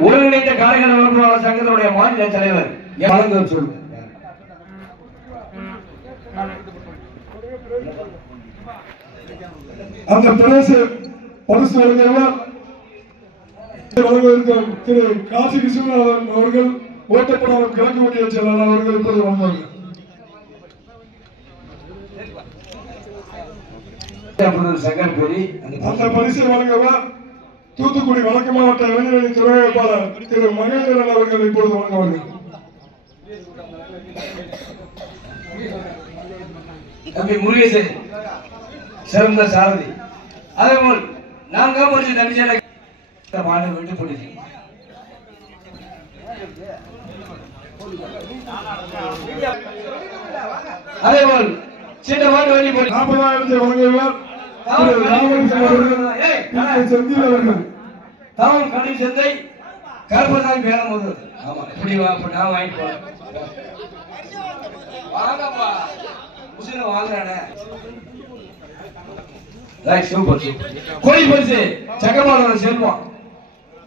ஒருங்கிணைந்த கலைஞர் விளம்பர சங்கத்தினுடைய மாநில தலைவர் வழங்க சொல்லுங்க அந்த பிரதேச பரிசு வழங்கியவர் வழங்குவதற்கு திரு காசி விஸ்வநாதன் அவர்கள் ஓட்டப்படாமல் கிழக்கு ஒன்றிய செயலாளர் அவர்கள் இப்போது பெரி அந்த பரிசை வழங்குவர் தூத்துக்குடி வடக்கு மாவட்ட இளைஞரணி துறை வேட்பாளர் திரு மகேந்திரன் அவர்கள் இப்பொழுது வழங்குவார்கள் தம்பி முருகேசன் சிறந்த சாரதி. அதேபோல் நான்காம் பரிசு தனிச்சேலை மாடு விட்டு பிடிச்சி அதேபோல் சின்ன மாடு வண்டி போடி நாற்பதாயிரத்தை வழங்குவர் திரு ராமகிருஷ்ணன் அவர்கள். செந்தில் தவம் கனி சந்தை கருப்பசாமி பேரம் போது. ஆமா இப்படி வா இப்ப நான் வாங்கிட்டு போறேன். வாங்கப்பா. உசுர வாங்குறானே. Super super. கோழி பரிசு சக்கமானவர செல்வம்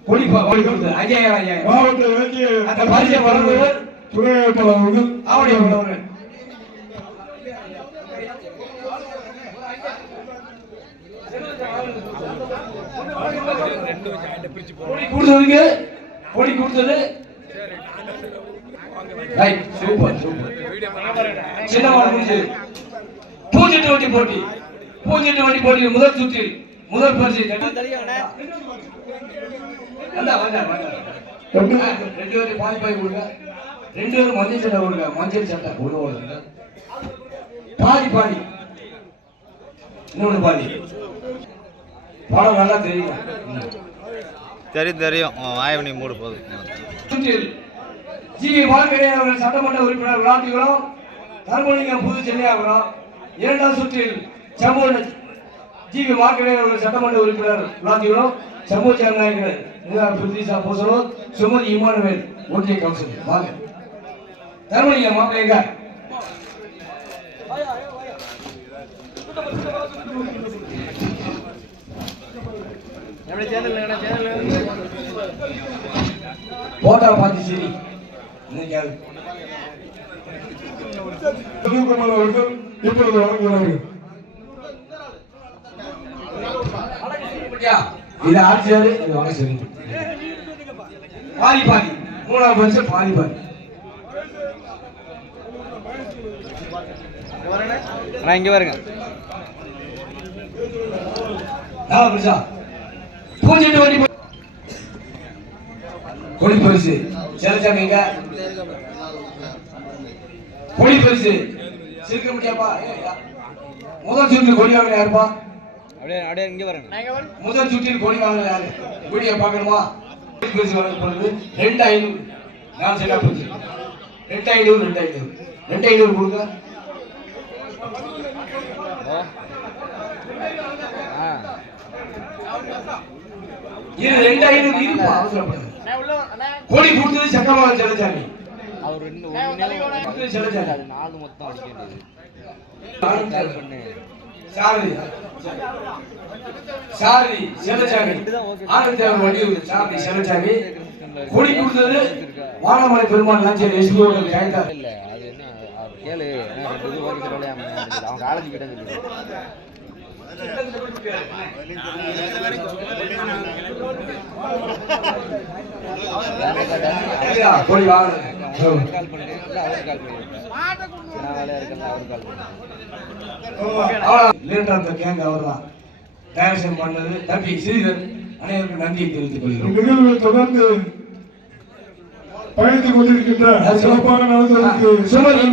கோழி கோழி பரிசு ஐயாயிரம் ஐயாயிரம் மாவட்ட அந்த பரிசை வேட்பாளர் அவர்கள் அவருடைய உணவு பொடி கொடுத்ததுக்கு பொடி கொடுத்தது ரைட் சூப்பர் சூப்பர் சின்ன மாடு முடிஞ்சது. பூஞ்செட்டு வண்டி போட்டி. பூஞ்செட்டு வண்டி போட்டி முதல் சுற்றில் முதல் பரிசு வந்தா வந்தா வந்தா. ரெண்டு ரெண்டு பேரும் பாய் பாய் கொடுங்க. ரெண்டு பேரும் மஞ்சள் சட்டை கொடுங்க. மஞ்சள் சட்டை ஒண்ணு ஒண்ணு பாதி பாதி. இன்னொன்னு பாதி. படம் நல்லா தெரியும் தெரியும் தெரியும். உன் வாயை நீ மூடு போதும். ஜி வாழ்க்கையை அவர்கள் சட்டமன்ற உறுப்பினர் விளாத்திகளும் தர்மலிங்கம் புது சென்னையாகிறோம் இரண்டாம் சுற்றில் சமூக ஜி வி மார்க்கடே அவர்கள் சட்டமன்ற உறுப்பினர் விளாத்திகளும் சமூக ஜனநாயகர் நிதார் பிரித்திசா பூசலூர் சுமதி இமானுவேல் ஒன்றிய கவுன்சில். வாங்க. தர்மலிங்கம் மாப்பிள்ளைங்க போட்டா பார்த்து சரி. சுனில்குமார் அவர்கள் இப்பொழுது வழங்குகிறார்கள். இது ஆட்சியாரு இது சரி பாதி பாதி மூணாவது பரிசு பாதி பாதி இங்கே பாருங்க. பூஜ்ஜிட்டு வண்டி கொடி பரிசு. சேலச்சாமி எங்க? கொடி பரிசு. சிரிக்க முடியாப்பா. முதல் சுற்று கொடி வாங்க யாருப்பா? அப்படியே அப்படியே இங்கே பாருங்க முதல் சுற்றில் கொடி வாங்க யாரு? வீடியோ பார்க்கணுமா? கொடி பரிசு வழங்கப்படுது ரெண்டு ஐநூறு நான் சரியா போச்சு. ரெண்டு ஐநூறு ரெண்டு ஐநூறு ரெண்டு ஐநூறு கொடுங்க இது ரெண்டு ஐநூறு இருப்பா அவசரப்படுது. கொடி கொடுத்தது சக்கரவாக சேலச்சாமி அவர் ரெண்டு சேலச்சாமி நாலு மொத்தம் அடிக்க வேண்டியது நானும் கால் தேவை. பண்ணு சாரதி சாரதி செல்லச்சாமி ஆனந்த் தேவர் வண்டியூர் சாரதி செல்லச்சாமி கொடி கொடுத்தது வானமலை பெருமாள் நாச்சியார் எஸ்பிஓட கைத்தார் இல்ல அது என்ன அவர் கேளு. என்ன ரெண்டு இது வரைக்கும் சொல்லலையா அவன் காலேஜ் கிட்ட கொடி வாங்க டைரக்ஷன் பண்ணது தம்பி ஸ்ரீதர். அனைவருக்கும் நன்றியை தெரிவித்துக் கொள்கிறோம். நிகழ்வில் தொடர்ந்து பயணித்துக் கொண்டிருக்கின்ற சிறப்பாக நடந்ததற்கு சுமதி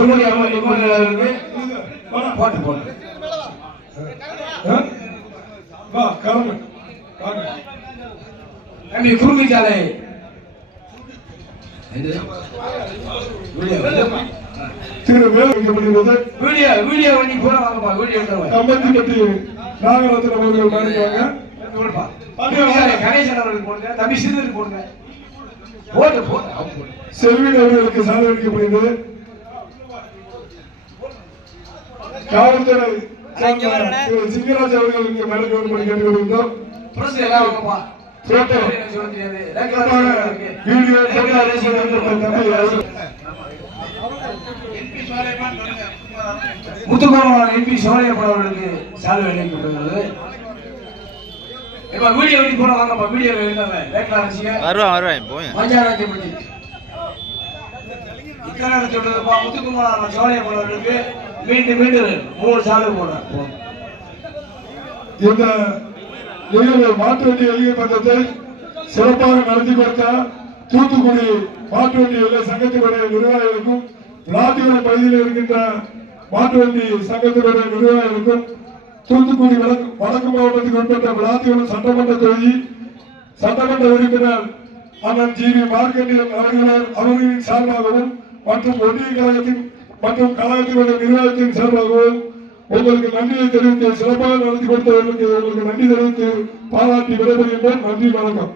ஒன்றிய அம்மா பாட்டு போட்டு தம்பி குருவி சாலை வீடியோ திரு வேலை வைக்கப்படுகிறது வீடியோ வீடியோ வண்டி பூரா வாங்கப்பா வீடியோ எடுத்துருவாங்க கம்பத்திப்பட்டி நாகரத்னம் அவர்கள் மாறிக்குவாங்க கொடுப்பா கணேசன் அவர்களுக்கு போடுங்க. தம்பி சிறுவருக்கு போடுங்க. போட்டு. செல்வின் அவர்களுக்கு சாதனை அளிக்கப்படுகிறது. காவல்துறை சிங்கராஜ் அவர்கள் இங்கே மேலே கேட்டுக்கொள்கின்றோம் பிரஸ் எல்லாம் வாங்கப்பா photo. Video Muthukumar MP Cholaiyappan அவர்களுக்கு இப்ப வீடியோ எடுத்து போன வாங்கப்பா. வீடியோ எழுதாங்க ரெகுலர் ரசிகர் வருவான் வருவான். போய் மஞ்சாராஜ்யப்பட்டி இக்கரான சொல்றதுப்பா முத்துக்குமார் சோழையப்பன் அவர்களுக்கு மீண்டும் மீண்டும். மூணு சாலை போனார் இந்த மாட்டு வண்டி இளைஞர் பந்தத்தை சிறப்பாக நடத்தி கொடுத்த தூத்துக்குடி மாட்டு வண்டி இளைஞர் சங்கத்தினுடைய நிர்வாகிகளுக்கும் விளாத்திகுளம் பகுதியில் இருக்கின்ற மாட்டு வண்டி சங்கத்தினுடைய நிர்வாகிகளுக்கும் தூத்துக்குடி வடக்கு வடக்கு மாவட்டத்துக்கு உட்பட்ட விளாத்தியோட சட்டமன்ற தொகுதி சட்டமன்ற உறுப்பினர் அண்ணன் ஜி வி மார்க்கண்டியன் அவர்களின் சார்பாகவும் மற்றும் ஒன்றிய கழகத்தின் மற்றும் கழகத்தினுடைய நிர்வாகத்தின் சார்பாகவும் உங்களுக்கு நன்றியை தெரிவித்து சிறப்பாக நடத்தி கொடுத்தவர்களுக்கு உங்களுக்கு நன்றி தெரிவித்து பாராட்டி விடைபெறுகின்றேன் நன்றி வணக்கம்.